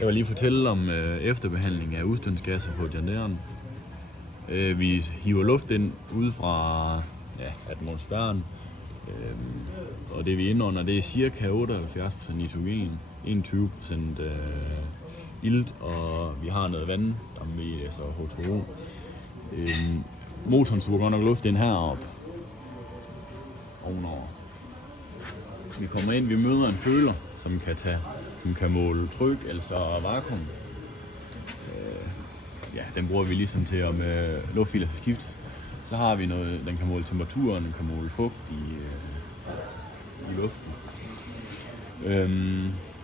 Jeg vil lige fortælle om efterbehandling af udstødningsgasser på Janeren. Vi hiver luft ind ude fra atmosfæren, og det vi indånder, det er ca. 78% nitrogen, 21% ilt, og vi har noget vand, altså H2O. Motoren suger godt nok luft ind heroppe ovenover. Vi kommer ind, vi møder en føler, som kan måle tryk, altså vakuum. Den bruger vi ligesom til at med luftfilter til skift. Så har vi noget, den kan måle temperaturen, den kan måle fugt i luften.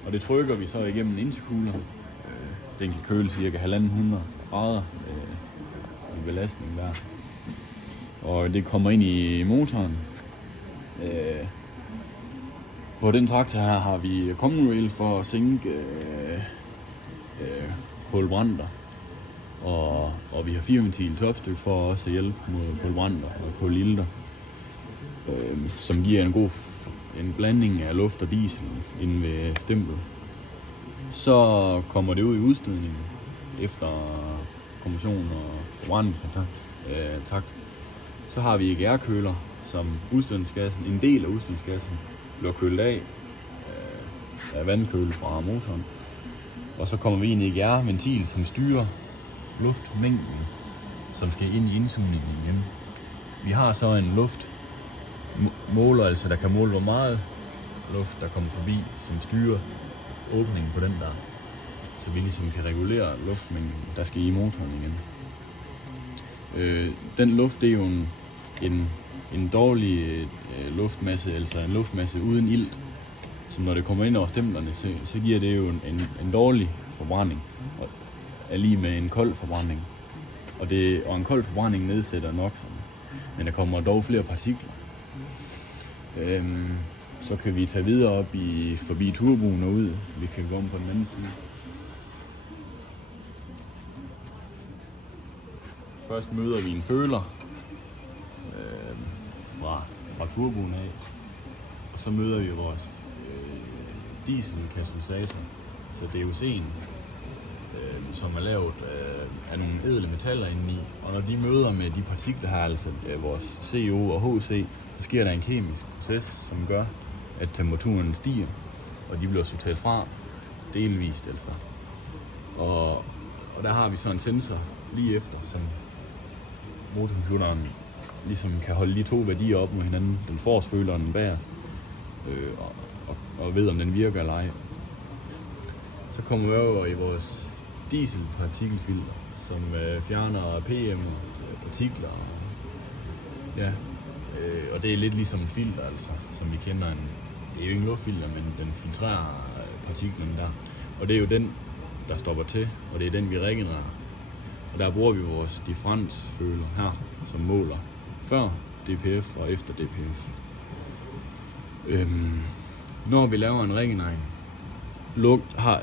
Og det trykker vi så igennem en intercooler. Den kan køle ca. 1.500 grader i belastning der. Og det kommer ind i motoren. På den traktor her har vi common rail for at sænke kulbranter. Og vi har 4-ventil topstykke for også at hjælpe mod kulbranter og kulilter, som giver en blanding af luft og diesel inde ved stempel. Så kommer det ud i udstødningen efter kompression og forbrændingstakt. Så har vi EGR-køler, som udstødningsgassen, en del af udstødningsgassen bliver kølet af vandkøle fra motoren. Og så kommer vi ind i EGR-ventil, som styrer luftmængden, som skal ind i indsugningen igen. Vi har så en luftmåler, altså der kan måle, hvor meget luft der kommer forbi, som styrer åbningen på den der. Så vi ligesom kan regulere luftmængden, der skal i motoren igen. Den luft, det er jo en dårlig luftmasse, altså en luftmasse uden ilt. Så når det kommer ind over stemplerne, så giver det jo en dårlig forbrænding. Og er lige med en kold forbrænding. Og en kold forbrænding nedsætter NOx'erne. Men der kommer dog flere partikler. Så kan vi tage videre op forbi turboen og ud. Vi kan gå om på den anden side. Først møder vi en føler fra turboen af. Og så møder vi vores dieselkatalysator, så DOC'en, som er lavet af nogle ædle metaller indeni. Og når de møder med de partikler her, altså vores CO og HC, så sker der en kemisk proces, som gør, at temperaturen stiger, og de bliver sorteret fra delvist altså. Og der har vi så en sensor lige efter, som motorcomputeren ligesom kan holde de to værdier op mod hinanden. Den forrest den bagerst, og ved om den virker eller ej. Så kommer vi over i vores dieselpartikelfilter, som fjerner PM og partikler. Og det er lidt ligesom et filter, altså, som vi kender. Det er jo ikke en luftfilter, men den filtrerer partiklerne der. Og det er jo den, der stopper til, og det er den, vi regenererer. Og der bruger vi vores differensføler her, som måler før DPF og efter DPF. Når vi laver en regenerering,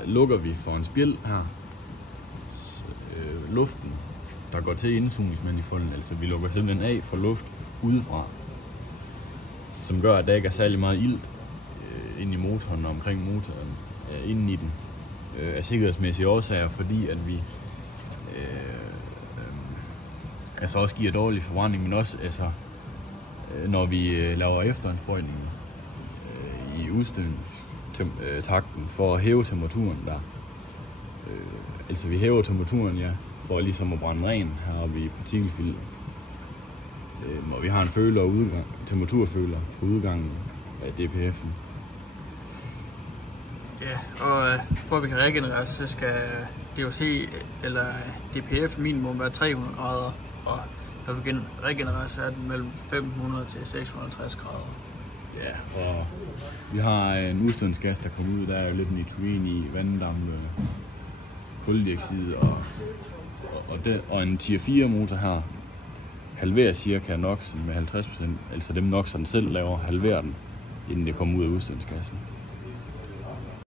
lukker vi for en spjæld her. Luften, der går til indsugningsmanifolden, altså vi lukker simpelthen af for luft udefra, som gør, at der ikke er særlig meget ilt ind i motoren og omkring motoren, inden i den, af sikkerhedsmæssige årsager, fordi at vi altså også giver dårlig forbrænding, men også altså, når vi laver efterindsprøjtning i udstødningstakten for at hæve temperaturen der. Altså vi hæver temperaturen, for ligesom at brænde ren heroppe i partikelfilter. Og vi har en temperaturføler på udgangen af DPF'en. Ja, og for at vi kan regenerere, så skal DOC eller DPF minimum være 300 grader, og når vi regenererer, så er den mellem 500 til 650 grader. Ja, og vi har en udstødningsgas, der kommer ud, der er jo lidt nitrogen i, vanddampe, kuldioxid og en Tier 4 motor her halverer cirka NOx'en med 50%, altså dem NOx'en selv laver, halverer den, inden det kommer ud af udstødningsgassen.